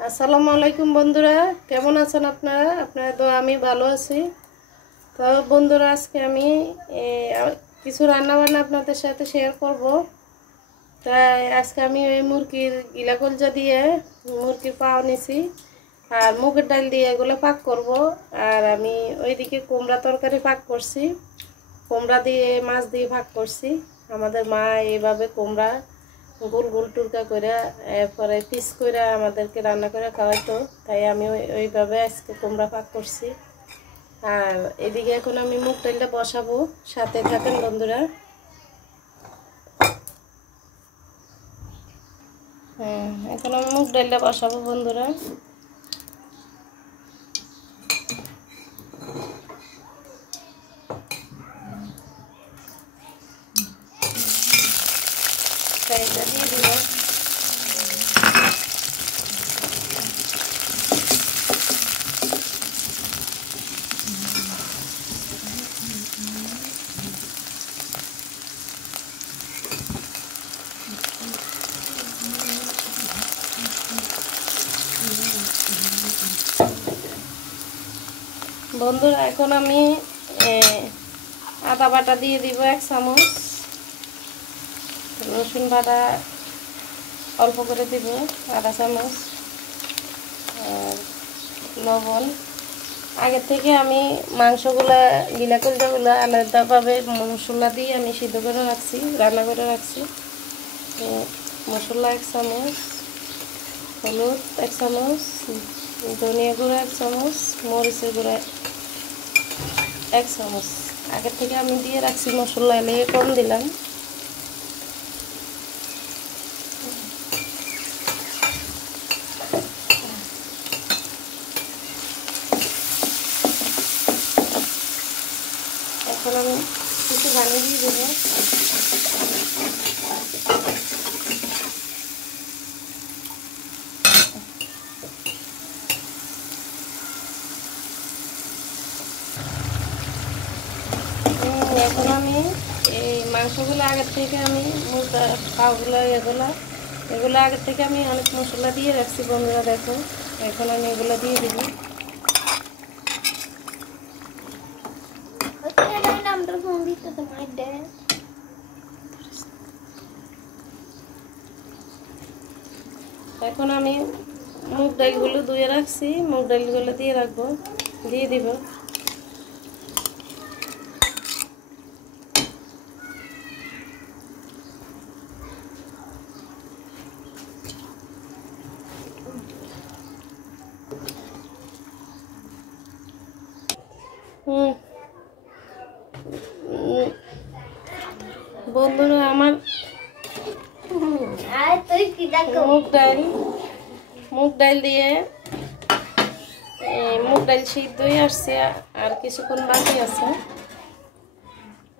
আসসালামু আলাইকুম বন্ধুরা, কেমন আছেন আপনারা? আপনারা তো আমি ভালো আছি। তো বন্ধুরা, আজকে আমি কিছু রান্না বান্না আপনাদের সাথে শেয়ার করব। তাই আজকে আমি ওই মুরগির গিলা কলজা দিয়ে মুরগির পাও নিছি আর মুগের ডাল দিয়ে এগুলো পাক করব। আর আমি ওইদিকে কুমড়া তরকারি পাক করছি, কুমড়া দিয়ে মাছ দিয়ে পাক করছি। আমাদের মা এইভাবে কুমড়া গোল গোল টুকরা করে এরপরে পিস করে আমাদেরকে রান্না করে খাওয়াইতো, তাই আমি ওইভাবে আজকে কুমড়া পাক করছি। আর এদিকে এখন আমি মুগ ডালটা বসাবো, সাথে থাকেন বন্ধুরা। এখন আমি মুগ ডালটা বসাবো বন্ধুরা। ডালটা দিয়ে দিব। বন্ধুরা, এখন আমি আদা বাটা দিয়ে দিব 1 চামচ, রসুন বাটা অল্প করে দিব 1/2 চামচ, আর লবণ। আগে থেকে আমি মাংসগুলা গিলা কলজাগুলো আলাদাভাবে মশলা দিয়ে আমি সিদ্ধ করে রাখছি, রান্না করে রাখছি। মশলা 1 চামচ, হলুদ 1 চামচ, ধনিয়া গুঁড়া 1 চামচ, মরিচের গুঁড়া 1 চামচ আগে থেকে আমি দিয়ে রাখছি। মশলা এলে কম দিলাম। এখন আমি কিছু পানি দিয়ে দেবো। এখন আমি এই মাংসগুলো আগের থেকে আমি মুরগা পাগুলো এগুলো আগের থেকে আমি অনেক মশলা দিয়ে রাখছি বন্ধুরা, দেখো। এখন আমি এগুলো দিয়ে দিব। এখন আমি মুগ ডালগুলো ধুয়ে রাখছি, মুগ ডালগুলো দিয়ে রাখবো, দিয়ে দিব। বন্ধুরা, আমার মুগ ডাল দিয়ে মুগ ডাল সিদ্ধই আসছে, আর কিছুক্ষণ বাকি আছে।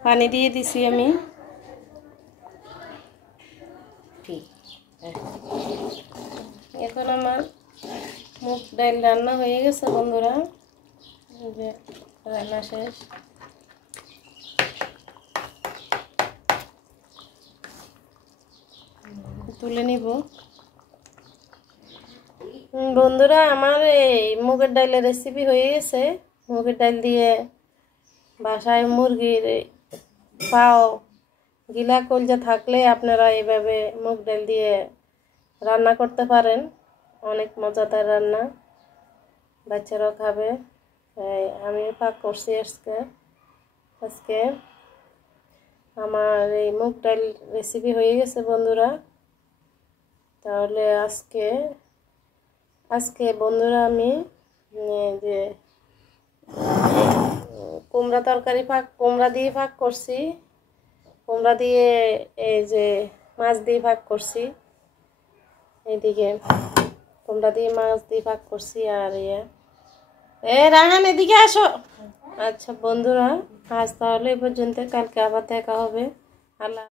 পানি দিয়ে দিছি আমি। এখন আমার মুগ ডাল রান্না হয়ে গেছে বন্ধুরা, রান্না শেষ। তুলে নিব বন্ধুরা। আমার এই মুগের ডালের রেসিপি হয়ে গেছে। মুগের ডাল দিয়ে বাসায় মুরগির পাও গিলা কলজা থাকলে আপনারা এইভাবে মুগ ডাল দিয়ে রান্না করতে পারেন। অনেক মজাদার রান্না, বাচ্চারাও খাবে। আমি পাক করছি আজকে আমার এই মুগ ডাল রেসিপি হয়ে গেছে বন্ধুরা। তাহলে আজকে বন্ধুরা আমি যে কুমড়া তরকারি কুমড়া দিয়ে পাক করছি, কুমড়া দিয়ে এই যে মাছ দিয়ে পাক করছি। এইদিকে কুমড়া দিয়ে মাছ দিয়ে পাক করছি। আর রাহান, এদিকে আসো। আচ্ছা বন্ধুরা, আজ তাহলে এই পর্যন্ত, কালকে আবার দেখা হবে। আল্লাহ।